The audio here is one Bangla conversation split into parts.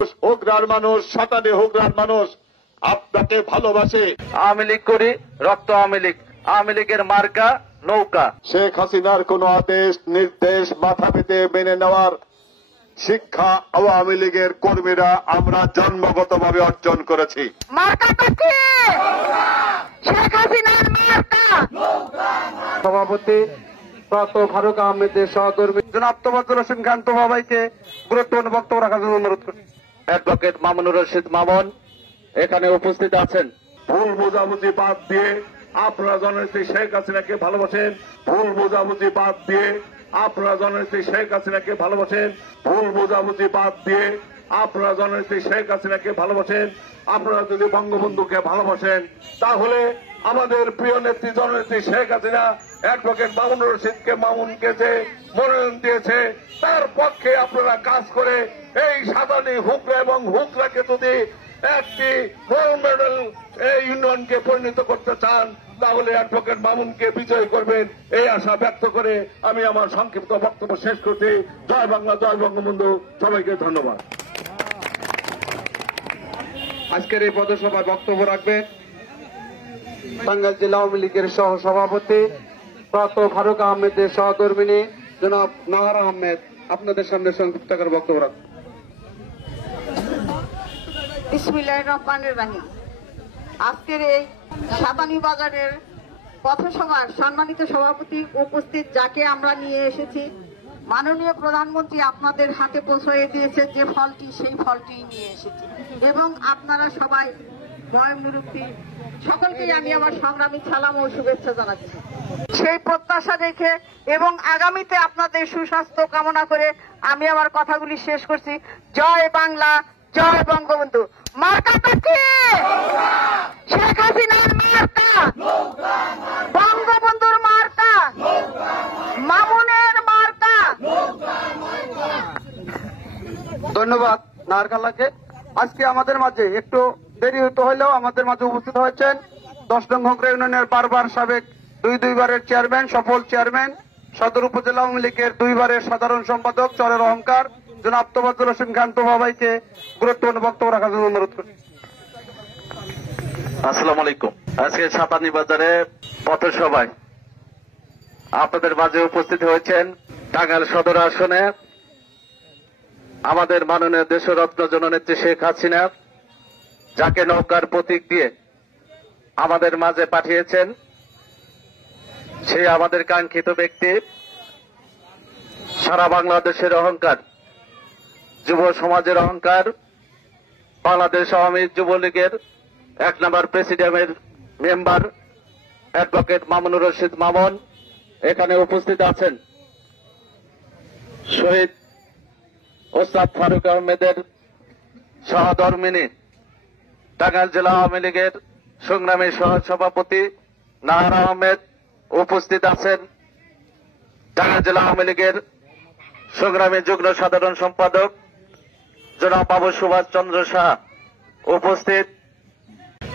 হুগরার মানুষ, সাতানি হুগরার মানুষ আপনাকে ভালোবাসে। আওয়ামী লীগ করি, রক্ত আওয়ামী লীগ। আওয়ামী লীগের মার্কা নৌকা। শেখ হাসিনার কোন আদেশ নির্দেশ মাথা পেতে মেনে নেওয়ার শিক্ষা আওয়ামী লীগের কর্মীরা আমরা জন্মগতভাবে অর্জন করেছি। মার্কাটা কি? শেখ হাসিনার মার্কা। সভাপতি প্রয়াত ফারুক আহমেদের সহকর্মী জনাব তোফাজ্জল হোসেন খান তোফাভাইকে গুরুত্বপূর্ণ বক্তব্য রাখার জন্য অনুরোধ করছি। অ্যাডভোকেট মামুনুর রশিদ মামুন এখানে উপস্থিত আছেন। ভুল বোঝাবুঝি বাদ দিয়ে আপনারা জননেত্রী শেখ হাসিনাকে ভালোবাসেন। ভুল বোঝাবুঝি বাদ দিয়ে আপনারা জননেত্রী শেখ হাসিনাকে ভালোবাসেন। ভুল বোঝাবুঝি বাদ দিয়ে আপনারা জননেত্রী শেখ হাসিনাকে ভালোবাসেন। আপনারা যদি বঙ্গবন্ধুকে ভালোবাসেন তাহলে আমাদের প্রিয় নেত্রী জননেত্রী শেখ হাসিনা অ্যাডভোকেট মামুনুর রশিদকে মামুনকে যে মনোনয়ন দিয়েছে তার পক্ষে আপনারা কাজ করে এই সাদানি হুগরা এবং হুগরাকে যদি একটি রোল মডেল ইউনিয়নকে পরিণত করতে চান তাহলে অ্যাডভোকেট মামুনকে বিজয় করবেন এই আশা ব্যক্ত করে আমি আমার সংক্ষিপ্ত বক্তব্য শেষ করছি। জয় বাংলা, জয় বঙ্গবন্ধু। সবাইকে ধন্যবাদ। আজকের এই পথসভায় বক্তব্য রাখবেন টাঙ্গাইল জেলা আওয়ামী লীগের সহ সভাপতি প্রয়াত ফারুক আহমেদের সহকর্মিনী জনাব নাহার আহমেদ। আপনাদের সামনে সংক্ষিপ্ত করে বক্তব্য রাখবেন। বিসমিল্লাহির রহমানির রহিম। আজকের এই সাতানি বাজারের পথসভার সম্মানিত সভাপতি উপস্থিত, যাকে আমরা নিয়ে এসেছি, মাননীয় প্রধানমন্ত্রী আপনাদের হাতে পৌঁছে দিয়েছে যে ফলটি, সেই ফলটি নিয়ে এসেছি এবং আপনারা সবাই ময়ম নিরুক্তি সকলকেই আমি আমার সংগ্রামী সালাম ও শুভেচ্ছা জানাচ্ছি। সেই প্রত্যাশা রেখে এবং আগামীতে আপনাদের সুস্বাস্থ্য কামনা করে আমি আমার কথাগুলি শেষ করছি। জয় বাংলা, জয় বঙ্গবন্ধু। মার্কাটা কি? শেখ হাসিনার মার্কা, বঙ্গবন্ধুর মার্কা, মামুনের মার্কা। ধন্যবাদ নাহার খালাকে। আজকে আমাদের মাঝে একটু দেরি হতে হলেও আমাদের মাঝে উপস্থিত হয়েছেন 10 নং হুগরা ইউনিয়নের বারবার সাবেক দুইবারের চেয়ারম্যান, সফল চেয়ারম্যান, সদর উপজেলা আওয়ামী লীগের 2 বারের সাধারণ সম্পাদক, চরের অহংকার জনাব তোফাজ্জল হোসেন খান তোফাভাইকে গুরুত্বপূর্ণ বক্তব্য রাখার জন্য অনুরোধ করছি। আসসালামু আলাইকুম। আজকে সাতানি বাজারে পথসভায় আপনাদের মাঝে উপস্থিত হয়েছেন টাঙ্গাইল সদর আসনে আমাদের মাননীয় দেশরত্ন জননেত্রী শেখ হাসিনা, যাকে নৌকার প্রতীক দিয়ে আমাদের মাঝে পাঠিয়েছেন। সে আমাদের কাঙ্ক্ষিত ব্যক্তি, সারা বাংলাদেশের অহংকার, যুব সমাজের অহংকার, বাংলাদেশ আওয়ামী যুবলীগের 1 নম্বর প্রেসিডিয়ামের মেম্বার অ্যাডভোকেট মামুনুর রশিদ মামুন এখানে উপস্থিত আছেন। শহীদ ওস্তাদ ফারুক আহমেদের সহধর্মিনী টাঙ্গাইল জেলা আওয়ামী লীগের সংগ্রামী সহসভাপতি নাহার আহমেদ উপস্থিত আছেন। টাঙ্গাইল জেলা আওয়ামী লীগের সংগ্রামী যুগ্ম সাধারণ সম্পাদক জনাব বাবু সুভাষ চন্দ্র সাহা উপস্থিত।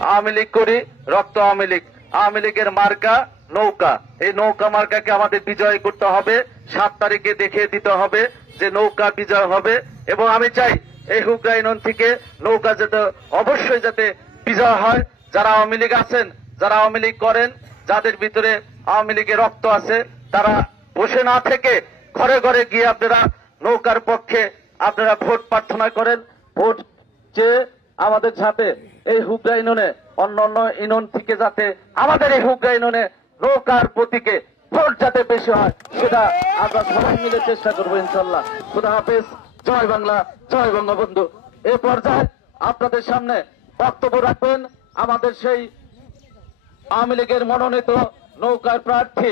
আওয়ামী লীগ করি, রক্ত আওয়ামী লীগ। আওয়ামী লীগের মার্কা নৌকা। এই নৌকা মার্কাকে আমাদের বিজয় করতে হবে। 7 তারিখে দেখিয়ে দিতে হবে যে নৌকা বিজয় হবে এবং আমি চাই এই হুগরা ইউনিয়ন থেকে নৌকা যাতে অবশ্যই যাতে বিজয় হয়। যারা আওয়ামী লীগ আছেন, যারা আওয়ামী লীগ করেন, যাদের ভিতরে আওয়ামী লীগের রক্ত আছে, তারা বসে না থেকে ঘরে ঘরে গিয়ে আপনারা নৌকার পক্ষে আপনারা ভোট প্রার্থনা করেন। ভোট চেয়ে আমাদের যাতে এই হুগরা ইউনিয়নে অন্য ইউনিয়ন থেকে যাতে আমাদের এই হুগরা ইউনিয়নে নৌকার প্রতীকে ভোট যাতে বেশি হয়, সেটা আমরা সবাই মিলে চেষ্টা করবো ইনশাল্লাহ। খুদা হাফেজ। জয় বাংলা, জয় বঙ্গবন্ধু। এই পর্যায়ে আপনাদের সামনে বক্তব্য রাখবেন আমাদের সেই আওয়ামী লীগের মনোনীত নৌকার প্রার্থী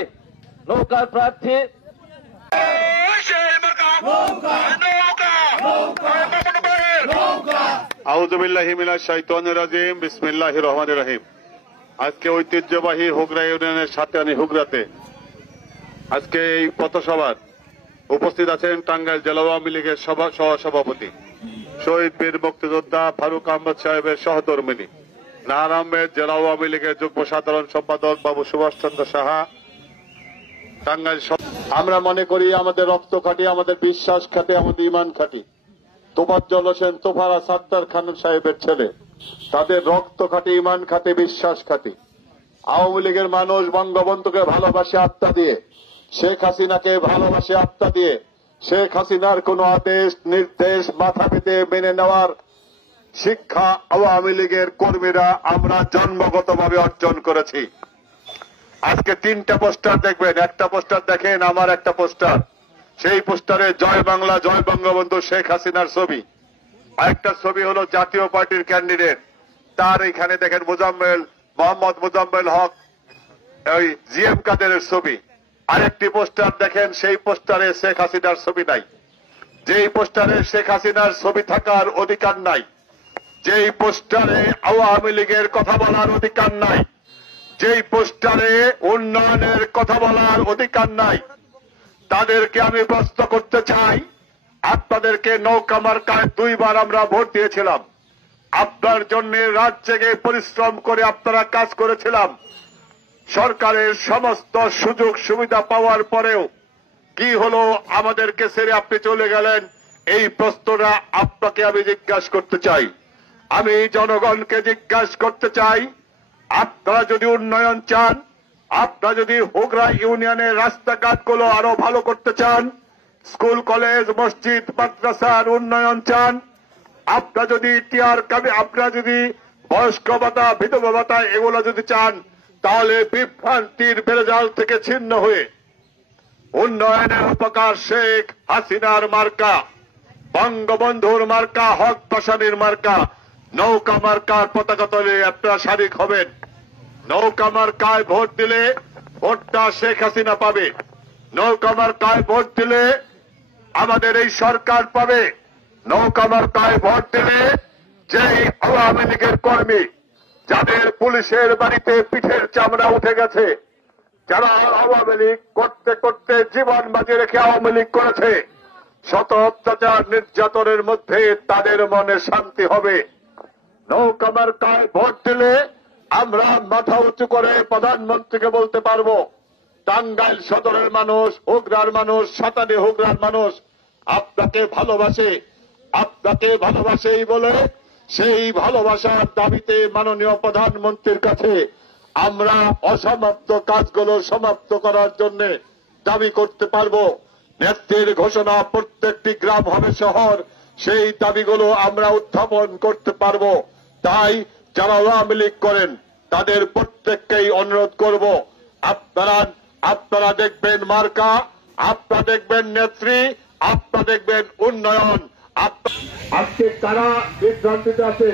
আউযু বিল্লাহি মিনাশ শাইতানির রাজিম। বিসমিল্লাহির রহমানির রহিম। আজকে ঐতিহ্যবাহী হুগরা ইউনিয়নের সাতানি হুগরাতে আজকে এই পথসভার উপস্থিত আছেন টাঙ্গাইল জেলা আওয়ামী লীগের সহসভাপতি শহীদ বীর মুক্তিযোদ্ধা ফারুক আহমেদ সাহেবের সহধর্মিনী নাহার আহমেদ, জেলা আওয়ামী লীগের যুগ্ম সাধারণ সম্পাদক বাবু সুভাষ চন্দ্র সাহা, টাঙ্গাইল। আমরা মনে করি আমাদের রক্ত খাঁটি, আমাদের বিশ্বাস খাঁটি, আমাদের ইমান খাঁটি। তোফাজ্জল হোসেন তোফারা সাত্তার খান সাহেবের ছেলে। তাদের রক্ত খাঁটি, ইমান খাঁটি, বিশ্বাস খাঁটি। আওয়ামী লীগের মানুষ বঙ্গবন্ধুকে ভালোবাসে আত্মা দিয়ে, শেখ হাসিনাকে ভালোবাসে আত্মা দিয়ে। শেখ হাসিনার কোন আদেশ নির্দেশ মাথা পেতে মেনে নেওয়ার শিক্ষা আওয়ামী লীগের কর্মীরা আমরা জন্মগতভাবে অর্জন করেছি। আজকে 3টা পোস্টার দেখবেন, একটা পোস্টার দেখেন আমার একটা পোস্টার, সেই পোস্টারে জয় বাংলা জয় বঙ্গবন্ধু শেখ হাসিনার ছবি। আরেকটা ছবি হলো জাতীয় পার্টির ক্যান্ডিডেট, তার এখানে দেখেন মোহাম্মদ মুজাম্মেল হক, ওই জিএম কাদেরের ছবি। আরেকটি পোস্টার দেখেন, সেই পোস্টারে শেখ হাসিনার ছবি নাই। যেই পোস্টারে শেখ হাসিনার ছবি থাকার অধিকার নাই, যেই পোস্টারে আওয়ামী লীগের কথা বলার অধিকার নাই, যেই পোস্টারে উন্নয়নের কথা বলার অধিকার নাই, তাদেরকে আমি প্রশ্ন করতে চাই। আপনাদেরকে নৌকা মার্কায় 2বার আমরা ভোট দিয়েছিলাম, আপনার জন্য রাত জেগে পরিশ্রম করে আপনারা কাজ করেছিলাম। সরকারের সমস্ত সুযোগ সুবিধা পাওয়ার পরেও কি হলো, আমাদেরকে ছেড়ে আপনি চলে গেলেন? এই প্রশ্নটা আপনাকে আমি জিজ্ঞাসা করতে চাই, আমি জনগণকে জিজ্ঞাসা করতে চাই। আপনারা যদি উন্নয়ন চান, আপনারা যদি হোগরা ইউনিয়নের রাস্তাঘাটগুলো আরো ভালো করতে চান, স্কুল কলেজ মসজিদ মাদ্রাসার উন্নয়ন চান, আপনারা যদি আপনারা যদি বয়স্ক ভাতা বিধবা ভাতা এগুলো যদি চান, তাহলে বিভ্রান্তির বেড়াজাল থেকে ছিন্ন হয়ে উন্নয়নের উপকার শেখ হাসিনার মার্কা, বঙ্গবন্ধুর মার্কা, হক বাসানির মার্কা, নৌকা মার্কার পতাকা তলে আপনারা শারিক হবেন। নৌকা মার্কায় ভোট দিলে ভোটটা শেখ হাসিনা পাবে, নৌকা মার্কায় ভোট দিলে আমাদের এই সরকার পাবে, নৌকা মার্কায় ভোট দিলে যেই আওয়ামী লীগের কর্মী যাদের পুলিশের বাড়িতে পিঠের চামড়া উঠে গেছে, যারা আওয়ামী লীগ করতে করতে জীবন বাজি রেখে আওয়ামী লীগ করেছে, শত অত্যাচার নির্যাতনের মধ্যে তাদের মনে শান্তি হবে। নৌকা মার্কায় ভোট দিলে আমরা মাথা উঁচু করে প্রধানমন্ত্রীকে বলতে পারবো, টাঙ্গাইল সদরের মানুষ, হোগরার মানুষ, সাতানে হোগরার মানুষ আপনাকে ভালোবাসে, আপনাকে ভালোবাসেই বলে সেই ভালোবাসার দাবিতে মাননীয় প্রধানমন্ত্রীর কাছে আমরা অসমাপ্ত কাজগুলো সমাপ্ত করার জন্য দাবি করতে পারবো। নেত্রীর ঘোষণা প্রত্যেকটি গ্রাম হবে শহর, সেই দাবিগুলো আমরা উত্থাপন করতে পারবো। তাই যারা আওয়ামী লীগ করেন তাদের প্রত্যেককেই অনুরোধ করব, আপনারা দেখবেন মার্কা, আপনারা দেখবেন নেত্রী, আপনারা দেখবেন উন্নয়ন। আজকে তারা বিভ্রান্তিতে আছে,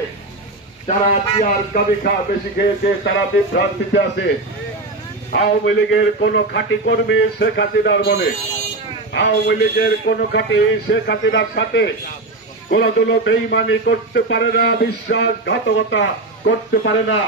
যারা টিয়ার কাবিখা বেশি খেয়েছে তারা বিভ্রান্তিতে আছে। আওয়ামী লীগের কোন খাঁটি কর্মী শেখ হাসিনার মনে, আওয়ামী লীগের কোন খাঁটি শেখ হাসিনার সাথে কোনগুলো বেইমানি করতে পারে না, বিশ্বাসঘাতকতা করতে পারে না।